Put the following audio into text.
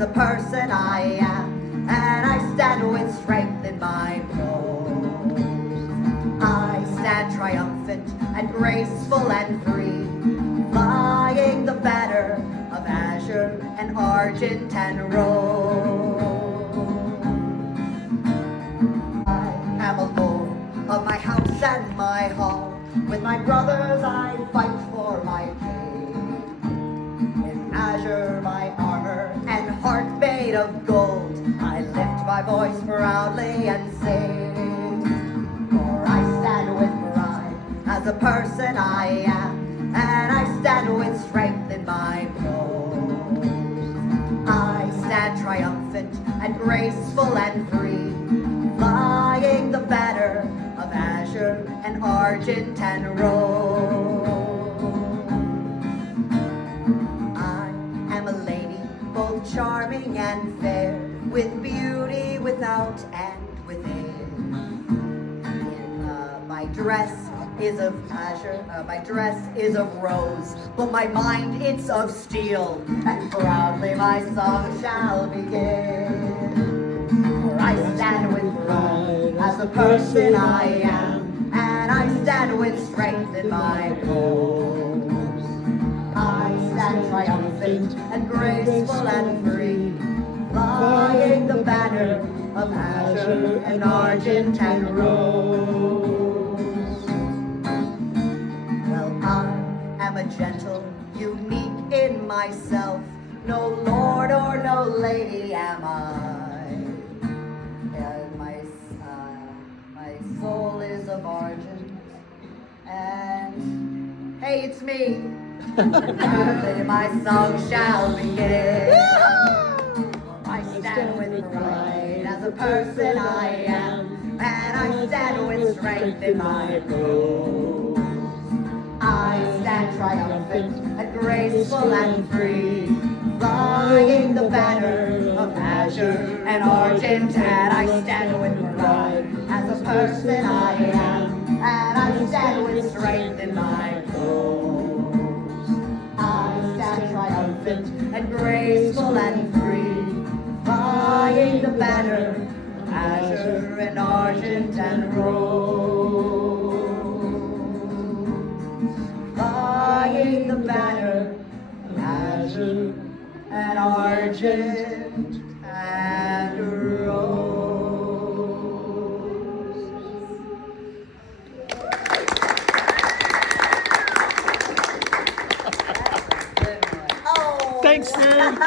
as a person I am, and I stand with strength in my bones. I stand triumphant and graceful and free, flying the banner of Azure and Argent and Rose. I am a lord of my house and my hall. With my brothers I fight for my king. In Azure my armor and heart made of gold, I lift my voice proudly and sing. For I stand with pride as a person I am, and I stand with strength in my bones. I stand triumphant and graceful and free, flying the banner of Azure and Argent and Rose. I am a lady, both charming and fair, with beauty without and within. My dress is of azure, my dress is of rose, but my mind it's of steel, and proudly my song shall begin. For I stand with pride as the person I am, and I stand with strength in my bones. I stand triumphant and graceful and free, flying the banner of Azure and Argent and Rose. Well, I am a gentle, unique in myself, no lord or no lady am I. And my soul is of argent, and hey, it's me. My song shall begin. I stand with pride as a person I am, and I stand with strength in my bones. I stand triumphant and graceful and free, flying the banner of Azure and Argent, and I stand with pride as a person I am, and I stand with strength in my bones. I stand triumphant and graceful and free, flying the banner of Azure and Argent and Rose. Flying the banner of Azure and Argent and Rose. Thanks, man.